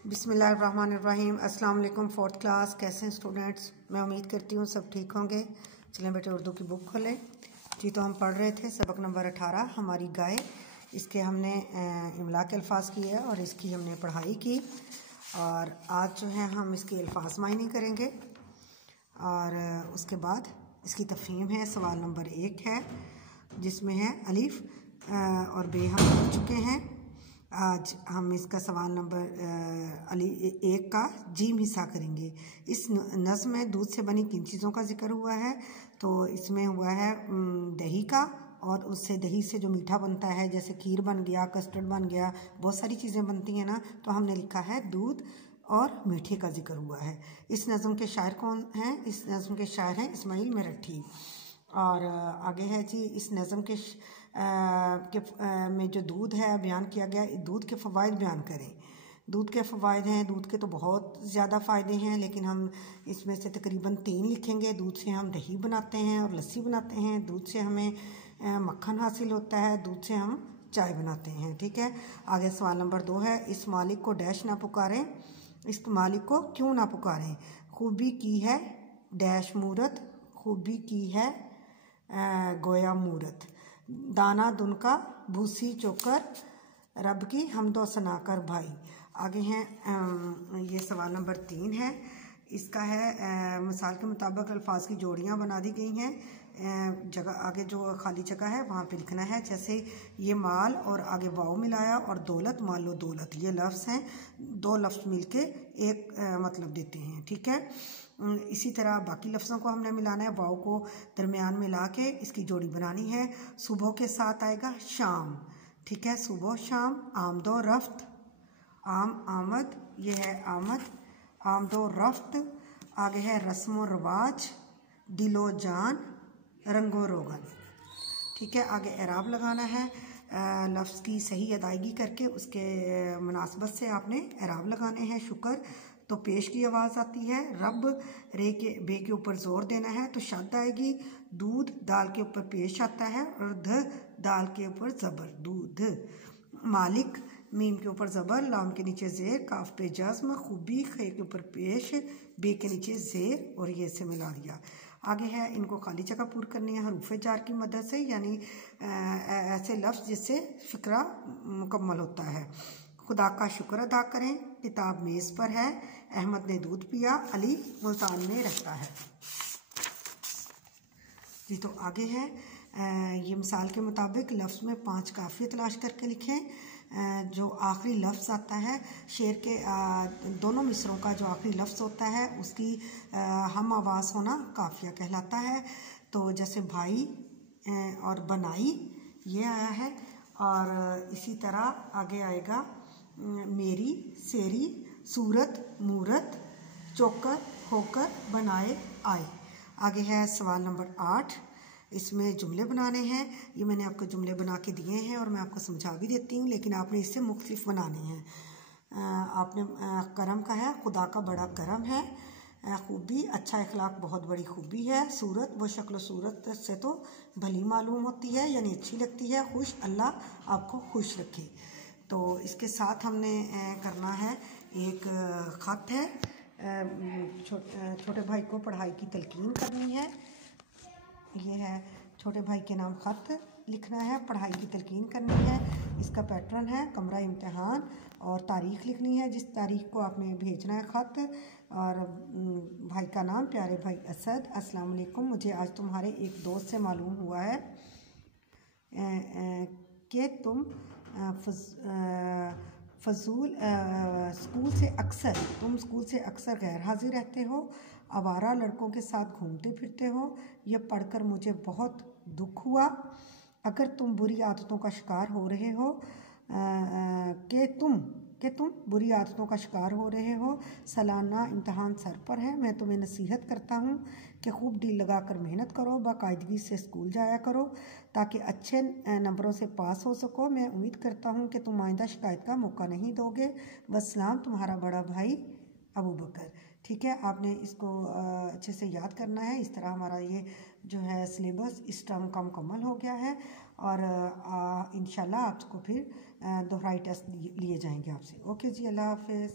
बिस्मिल्लाहिर्रहमानिर्रहीम। अस्सलाम वालेकुम। फोर्थ क्लास, कैसे हैं स्टूडेंट्स? मैं उम्मीद करती हूँ सब ठीक होंगे। चलें बेटे उर्दू की बुक खोलें जी। तो हम पढ़ रहे थे सबक नंबर 18 हमारी गाय। इसके हमने इमला के अल्फाज किए और इसकी हमने पढ़ाई की। और आज जो है हम इसके अल्फाज मायने करेंगे और उसके बाद इसकी तफ़हीम है। सवाल नंबर 1 है जिसमें है अलिफ और बे हम पढ़ चुके हैं। आज हम इसका सवाल नंबर अली 1 का जीम हिस्सा करेंगे। इस नज़्म में दूध से बनी किन चीज़ों का जिक्र हुआ है? तो इसमें हुआ है दही का, और उससे दही से जो मीठा बनता है जैसे खीर बन गया, कस्टर्ड बन गया, बहुत सारी चीज़ें बनती हैं ना। तो हमने लिखा है दूध और मीठे का जिक्र हुआ है। इस नज़्म के शायर कौन हैं? इस नज़्म के शायर हैं इस्माइल मेरठी। और आगे है जी, इस नज़्म के में जो दूध है बयान किया गया, दूध के फ़वाइद बयान करें। दूध के फ़वाइद हैं, दूध के तो बहुत ज़्यादा फ़ायदे हैं, लेकिन हम इसमें से तकरीबन 3 लिखेंगे। दूध से हम दही बनाते हैं और लस्सी बनाते हैं, दूध से हमें मक्खन हासिल होता है, दूध से हम चाय बनाते हैं। ठीक है। आगे सवाल नंबर 2 है, इस मालिक को डैश ना पुकारें, इस मालिक को क्यों ना पुकारें? खूबी की है डैश मूरत, खूबी की है गोया मूरत, दाना दुनका भूसी चोकर, रब की हमदो सना कर भाई। आगे हैं ये सवाल नंबर 3 है। इसका है मिसाल के मुताबिक अल्फाज की जोड़ियाँ बना दी गई हैं। जगह आगे जो खाली जगह है वहाँ पे लिखना है। जैसे ये माल और आगे वाव मिलाया और दौलत, मान लो दौलत, ये लफ्ज़ हैं। 2 लफ्ज़ मिलके एक मतलब देते हैं। ठीक है। इसी तरह बाकी लफ्ज़ों को हमने मिलाना है, वाव को दरमियान में ला के इसकी जोड़ी बनानी है। सुबह के साथ आएगा शाम। ठीक है। सुबह शाम, आमदो रफ्त, आम आमद, ये है आमद, आमदो रफ्त। आगे है रस्म रवाज, दिलो जान, रंगो रोगन। ठीक है। आगे एराब लगाना है। लफ्ज़ की सही अदायगी करके उसके मुनासबत से आपने एराब लगाने हैं। शुक्र तो पेश की आवाज़ आती है। रब रे के बे के ऊपर ज़ोर देना है तो शद आएगी। दूध दाल के ऊपर पेश आता है और ध दाल के ऊपर ज़बर, दूध। मालिक मीम के ऊपर ज़बर, लाम के नीचे ज़ेर, काफ पे जज़्म, खूबी खे के ऊपर पेश, बे के नीचे ज़ेर और ये से मिला दिया। आगे है इनको खाली जगह पूरी करनी है हरूफ जार की मदद से, यानी ऐसे लफ्ज़ जिससे फ़िक्रा मुकम्मल होता है। खुदा का शुक्र अदा करें, किताब मेज़ पर है, अहमद ने दूध पिया, अली मुल्तान में रहता है जी। तो आगे है ये मिसाल के मुताबिक लफ्ज़ में 5 काफ़िया तलाश करके लिखें। जो आखिरी लफ्ज़ आता है शेर के दोनों मिसरों का जो आखिरी लफ्ज़ होता है उसकी हम आवाज़ होना काफ़िया कहलाता है। तो जैसे भाई और बनाई ये आया है, और इसी तरह आगे आएगा मेरी, सेरी, सूरत, मूरत, चोकर, होकर, बनाए, आए। आगे है सवाल नंबर 8। इसमें जुमले बनाने हैं। ये मैंने आपको जुमले बना के दिए हैं और मैं आपको समझा भी देती हूँ, लेकिन आपने इससे मुख्तलिफ बनाने हैं। आपने करम का है, खुदा का बड़ा करम है। खूबी, अच्छा इखलाक बहुत बड़ी खूबी है। सूरत, वो शक्ल सूरत से तो भली मालूम होती है, यानी अच्छी लगती है। खुश, अल्लाह आपको खुश रखे। तो इसके साथ हमने करना है एक ख़त है, छोटे भाई को पढ़ाई की तलकीन करनी है। ये है छोटे भाई के नाम ख़त लिखना है, पढ़ाई की तलकीन करनी है। इसका पैटर्न है कमरा इम्तिहान, और तारीख़ लिखनी है जिस तारीख़ को आपने भेजना है ख़त, और भाई का नाम प्यारे भाई असद। अस्सलाम वालेकुम, मुझे आज तुम्हारे एक दोस्त से मालूम हुआ है कि तुम फजूल स्कूल से अक्सर गैर हाजिर रहते हो, आवारा लड़कों के साथ घूमते फिरते हो। यह पढ़कर मुझे बहुत दुख हुआ। अगर तुम बुरी आदतों का शिकार हो रहे हो कि तुम बुरी आदतों का शिकार हो रहे हो, सालाना इम्तहान सर पर है, मैं तुम्हें नसीहत करता हूँ कि खूब दिल लगाकर मेहनत करो, बाकायदगी से स्कूल जाया करो ताकि अच्छे नंबरों से पास हो सको। मैं उम्मीद करता हूँ कि तुम आइंदा शिकायत का मौका नहीं दोगे। वस्सलाम, तुम्हारा बड़ा भाई अबू बकर। ठीक है। आपने इसको अच्छे से याद करना है। इस तरह हमारा ये जो है सिलेबस इस टर्म का मुकम्मल हो गया है, और इंशाल्लाह आपको फिर दोहराई टेस्ट लिए जाएंगे आपसे। ओके जी, अल्लाह हाफ़िज़।